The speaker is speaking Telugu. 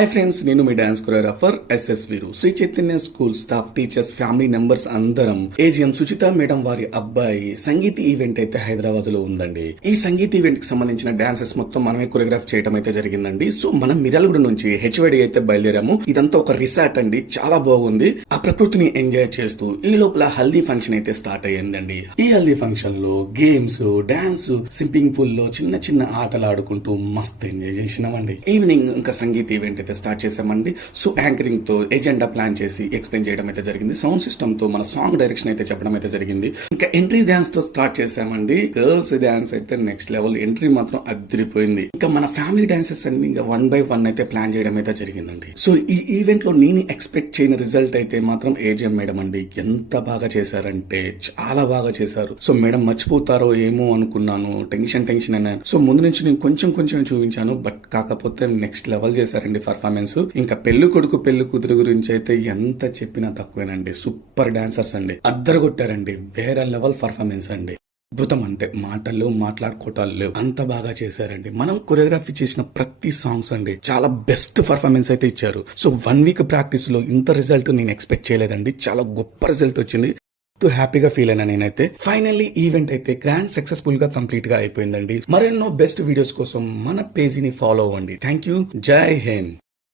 హాయ్ ఫ్రెండ్స్, నేను మీ dance choreographer S S Veeru. Sri Chaitanya school staff, teachers, family members అందరం ఏజిఎం సుచిత మేడం వారి అబ్బాయి సంగీత ఈవెంట్ అయితే హైదరాబాద్ లో ఉందండి. ఈ సంగీత ఈవెంట్ కి సంబంధించిన డాన్సెస్ మొత్తం మనమే కొరియోగ్రాఫ్ చేయడం అయితే జరిగిందండి. సో మనం మిర్యాలగూడ నుంచి హెచ్వైడి అయితే బయలుదేరాము. ఇదంతా ఒక రిసార్ట్ అండి, చాలా బాగుంది. ఆ ప్రకృతిని ఎంజాయ్ చేస్తూ ఈ లోపల హల్దీ ఫంక్షన్ అయితే స్టార్ట్ అయ్యిందండి. ఈ హల్దీ ఫంక్షన్ లో గేమ్స్, డాన్స్, స్విమ్మింగ్ పూల్ లో చిన్న చిన్న ఆటలు ఆడుకుంటూ మస్త్ ఎంజాయ్ చేసినామండి. ఈవినింగ్ ఇంకా సంగీత ఈవెంట్ అయితే స్టార్ట్ చేసామండి. సో యాంకరింగ్ తో ఎజెండా ప్లాన్ చేసి ఎక్స్ప్లెయిన్ చేయడం అయితే జరిగింది. సౌండ్ సిస్టమ్ తో మన సాంగ్ డైరెక్షన్ అయితే చెప్పడం అయితే జరిగింది. ఇంకా ఎంట్రీ డాన్స్ తో స్టార్ట్ చేసామండి. గర్ల్స్ డాన్స్ అయితే నెక్స్ట్ లెవెల్, ఎంట్రీ మాత్రం అదిరిపోయింది. ఇంకా మన ఫ్యామిలీ డాన్సెస్ అన్ని ఇంకా 1 by 1 అయితే ప్లాన్ చేయడం అయితే జరిగిందండి. సో ఈ ఈవెంట్ లో నేను ఎక్స్పెక్ట్ చేయని రిజల్ట్ అయితే మాత్రం ఏజిఎం మేడం అండి. ఎంత బాగా చేశారంటే చాలా బాగా చేశారు. సో మేడం మర్చిపోతారో ఏమో అనుకున్నాను, టెన్షన్ అయ్యాను. సో ముందు నుంచి నేను కొంచెం చూపించాను, బట్ కాకపోతే నెక్స్ట్ లెవెల్ చేశారండి పర్ఫార్మెన్స్. ఇంకా పెళ్లి కొడుకు పెళ్లి కూతురు గురించి అయితే ఎంత చెప్పినా తక్కువేనండి. సూపర్ డాన్సర్స్ అండి, అద్దరగొట్టారండి. వేరే లెవెల్ పర్ఫార్మెన్స్ అండి. అద్భుతం, అంతే మాటలు మాట్లాడుకోవటాలు లేవు, అంత బాగా చేశారండి. మనం కొరియోగ్రఫీ చేసిన ప్రతి సాంగ్స్ అండి చాలా బెస్ట్ పర్ఫార్మెన్స్ అయితే ఇచ్చారు. సో 1 week ప్రాక్టీస్ లో ఇంత రిజల్ట్ నేను ఎక్స్పెక్ట్ చేయలేదండి. చాలా గొప్ప రిజల్ట్ వచ్చింది. హ్యాపీగా ఫీల్ అయినా నేనైతే. ఫైనల్లీ ఈవెంట్ అయితే గ్రాండ్ సక్సెస్ఫుల్ గా కంప్లీట్ గా అయిపోయిందండి. మరెన్నో బెస్ట్ వీడియోస్ కోసం మన పేజీని ఫాలో అవ్వండి. Thank you. జై హింద్.